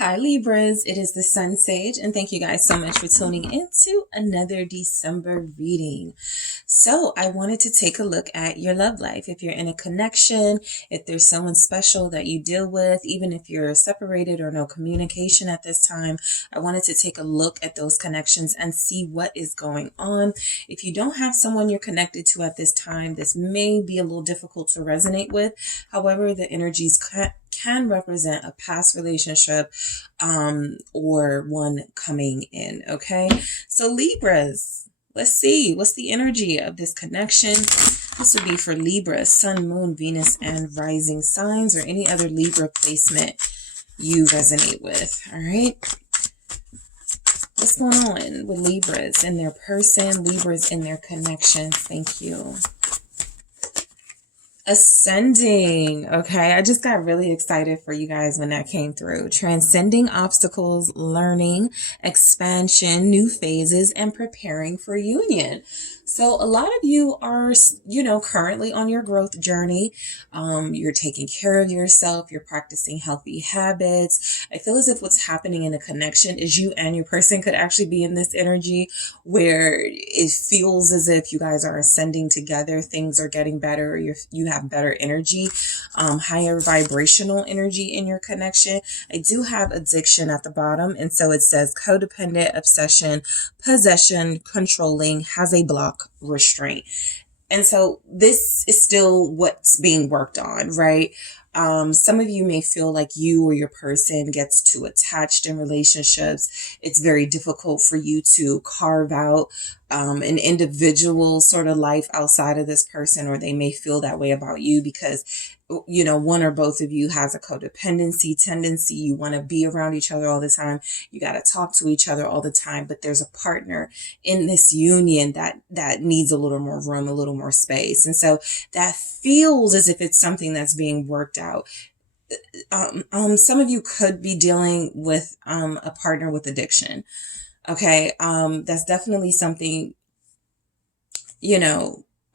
Hi Libras, it is the Sun Sage, and thank you guys so much for tuning into another December reading. So I wanted to take a look at your love life. If you're in a connection, if there's someone special that you deal with, even if you're separated or no communication at this time, I wanted to take a look at those connections and see what is going on. If you don't have someone you're connected to at this time, this may be a little difficult to resonate with. However, the energies can represent a past relationship or one coming in. Okay, so Libras, let's see what's the energy of this connection. This would be for Libra, Sun, Moon, Venus, and rising signs, or any other Libra placement you resonate with. All right, what's going on with Libras in their person, Libras in their connections? Thank you. Ascending. Okay, I just got really excited for you guys when that came through. Transcending obstacles, learning, expansion, new phases, and preparing for union. So a lot of you are, currently on your growth journey. You're taking care of yourself. You're practicing healthy habits. I feel as if what's happening in a connection is you and your person could actually be in this energy where it feels as if you guys are ascending together. Things are getting better. You have better energy, higher vibrational energy in your connection. I do have addiction at the bottom. And so it says codependent, obsession, possession, controlling, has a block, restraint. And so this is still what's being worked on, right? Some of you may feel like you or your person gets too attached in relationships. It's very difficult for you to carve out an individual sort of life outside of this person, or they may feel that way about you because, one or both of you has a codependency tendency. You want to be around each other all the time. You got to talk to each other all the time, but there's a partner in this union that needs a little more room, a little more space. And so that feels as if it's something that's being worked out. Some of you could be dealing with a partner with addiction. Okay. That's definitely something,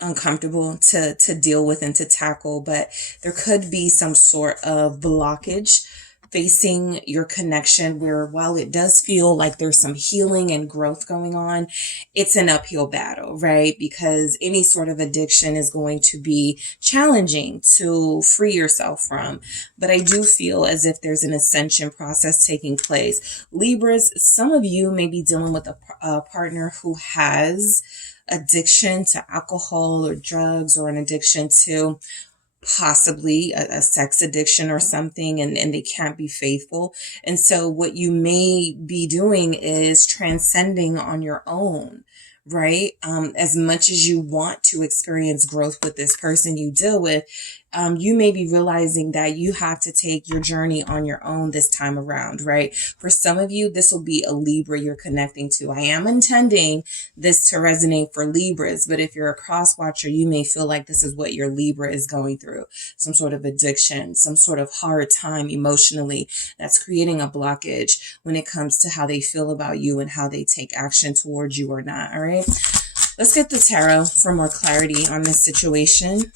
uncomfortable to deal with and to tackle, but there could be some sort of blockage facing your connection where, while it does feel like there's some healing and growth going on, it's an uphill battle, right? Because any sort of addiction is going to be challenging to free yourself from. But I do feel as if there's an ascension process taking place. Libras, some of you may be dealing with a partner who has addiction to alcohol or drugs, or an addiction to possibly a sex addiction or something, and they can't be faithful. And so what you may be doing is transcending on your own, right? As much as you want to experience growth with this person you deal with, you may be realizing that you have to take your journey on your own this time around, right? For some of you, this will be a Libra you're connecting to. I am intending this to resonate for Libras, but if you're a cross watcher, you may feel like this is what your Libra is going through. Some sort of addiction, some sort of hard time emotionally that's creating a blockage when it comes to how they feel about you and how they take action towards you or not, all right? Let's get the tarot for more clarity on this situation.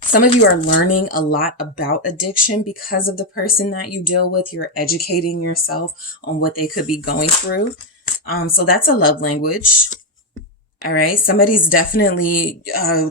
Some of you are learning a lot about addiction because of the person that you deal with. You're educating yourself on what they could be going through. So that's a love language. All right. Somebody's definitely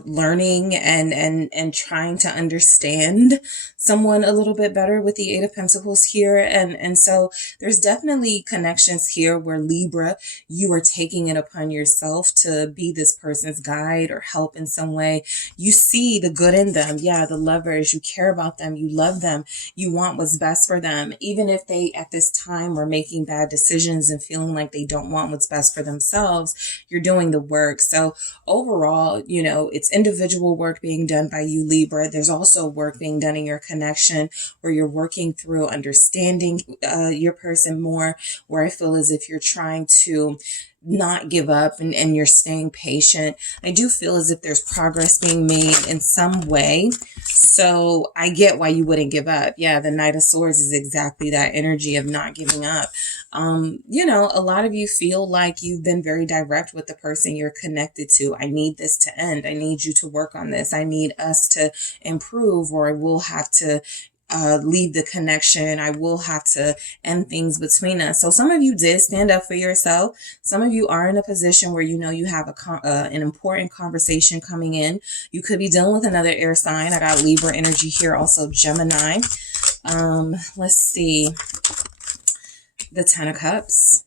learning and trying to understand someone a little bit better with the Eight of Pentacles here. And so there's definitely connections here where, Libra, you are taking it upon yourself to be this person's guide or help in some way. You see the good in them. Yeah, the lovers. You care about them. You love them. You want what's best for them. Even if they at this time are making bad decisions and feeling like they don't want what's best for themselves, you're doing the work. So overall, it's individual work being done by you, Libra. There's also work being done in your connection where you're working through understanding your person more, where I feel as if you're trying to not give up and you're staying patient. I do feel as if there's progress being made in some way. So I get why you wouldn't give up. Yeah, the Knight of Swords is exactly that energy of not giving up. A lot of you feel like you've been very direct with the person you're connected to. I need this to end. I need you to work on this. I need us to improve, or we'll have to leave the connection. I will have to end things between us. So some of you did stand up for yourself. Some of you are in a position where you know you have an important conversation coming in. You could be dealing with another air sign. I got Libra energy here, also Gemini. Let's see. The Ten of Cups.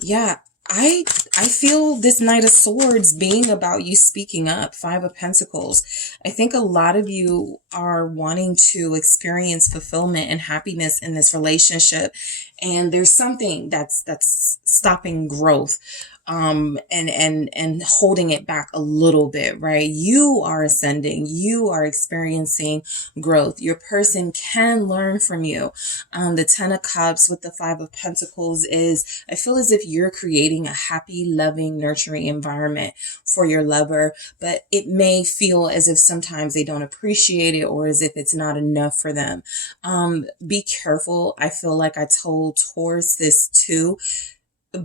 Yeah, I feel this Knight of Swords being about you speaking up. Five of Pentacles. I think a lot of you are wanting to experience fulfillment and happiness in this relationship. And there's something that's stopping growth. And holding it back a little bit, right? You are ascending. You are experiencing growth. Your person can learn from you. The Ten of Cups with the Five of Pentacles is, I feel as if you're creating a happy, loving, nurturing environment for your lover, but it may feel as if sometimes they don't appreciate it or as if it's not enough for them. Be careful. I feel like I told Taurus this too.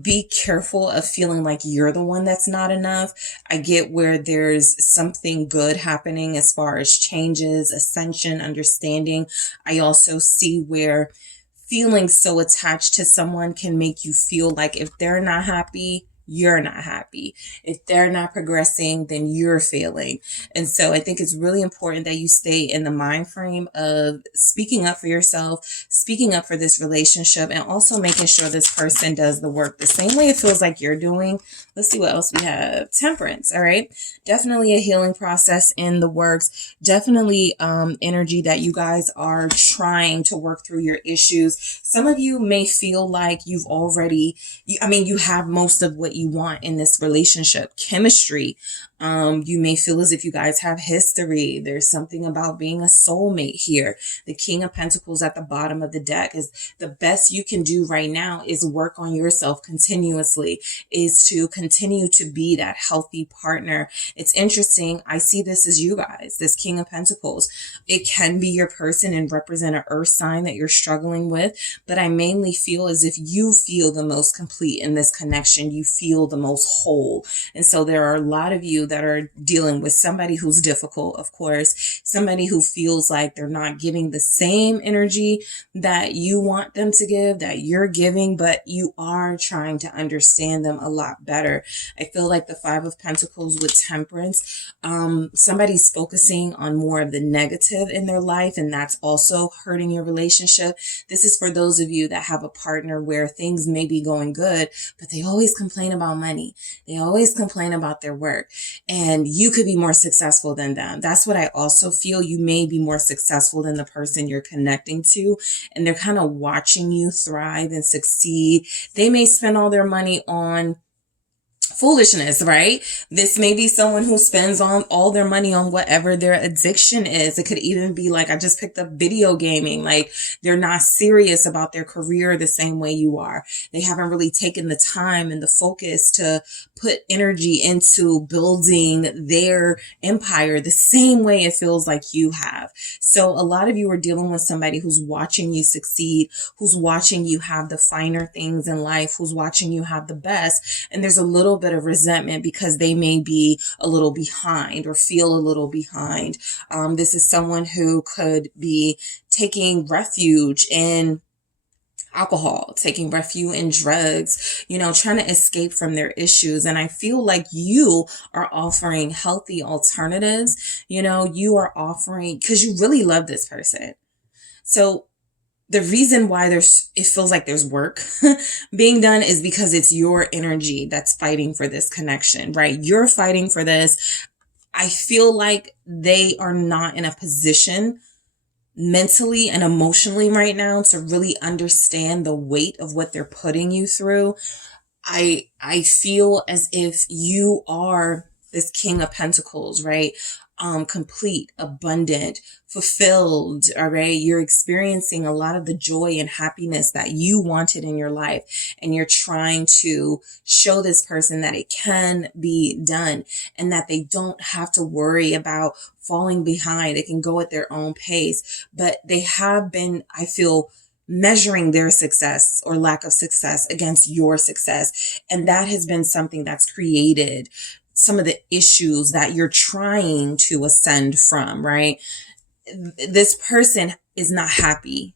Be careful of feeling like you're the one that's not enough. I get where there's something good happening as far as changes, ascension, understanding. I also see where feeling so attached to someone can make you feel like if they're not happy, you're not happy. If they're not progressing, then you're failing. And so I think it's really important that you stay in the mind frame of speaking up for yourself, speaking up for this relationship, and also making sure this person does the work the same way it feels like you're doing. Let's see what else we have. Temperance. All right. Definitely a healing process in the works. Definitely energy that you guys are trying to work through your issues. Some of you may feel like you've already, you have most of what you want in this relationship. Chemistry. You may feel as if you guys have history. There's something about being a soulmate here. The King of Pentacles at the bottom of the deck is the best you can do right now is work on yourself continuously, is to continue to be that healthy partner. It's interesting. I see this as you guys, this King of Pentacles. It can be your person and represent an earth sign that you're struggling with, but I mainly feel as if you feel the most complete in this connection. You feel the most whole. And so there are a lot of you that are dealing with somebody who's difficult, of course, somebody who feels like they're not giving the same energy that you want them to give, that you're giving, but you are trying to understand them a lot better. I feel like the Five of Pentacles with Temperance, somebody's focusing on more of the negative in their life, and that's also hurting your relationship. This is for those of you that have a partner where things may be going good, but they always complain about money. They always complain about their work. And you could be more successful than them. That's what I also feel. You may be more successful than the person you're connecting to, and they're kind of watching you thrive and succeed. They may spend all their money on foolishness, right? This may be someone who spends on all their money on whatever their addiction is. It could even be like, I just picked up video gaming. Like they're not serious about their career the same way you are. They haven't really taken the time and the focus to put energy into building their empire the same way it feels like you have. So a lot of you are dealing with somebody who's watching you succeed, who's watching you have the finer things in life, who's watching you have the best. And there's a little bit of resentment because they may be a little behind or feel a little behind. This is someone who could be taking refuge in alcohol, taking refuge in drugs, trying to escape from their issues. And I feel like you are offering healthy alternatives. You are offering, because you really love this person. So the reason why it feels like there's work being done is because it's your energy that's fighting for this connection, right? You're fighting for this. I feel like they are not in a position mentally and emotionally right now to really understand the weight of what they're putting you through. I feel as if you are this King of Pentacles, right? Complete, abundant, fulfilled, all right? You're experiencing a lot of the joy and happiness that you wanted in your life. And you're trying to show this person that it can be done and that they don't have to worry about falling behind. They can go at their own pace, but they have been, I feel, measuring their success or lack of success against your success. And that has been something that's created some of the issues that you're trying to ascend from, right? This person is not happy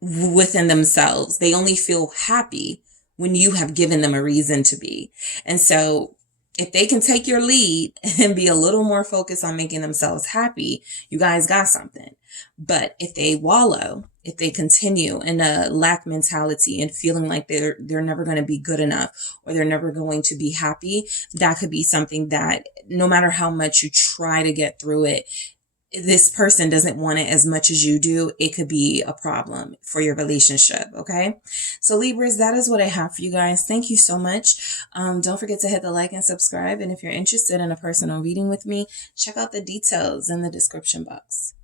within themselves. They only feel happy when you have given them a reason to be. And so if they can take your lead and be a little more focused on making themselves happy, you guys got something. But if they wallow, if they continue in a lack mentality and feeling like they're never going to be good enough or they're never going to be happy, that could be something that no matter how much you try to get through it, this person doesn't want it as much as you do. It could be a problem for your relationship. Okay. So Libras, that is what I have for you guys. Thank you so much. Don't forget to hit the like and subscribe. And if you're interested in a personal reading with me, check out the details in the description box.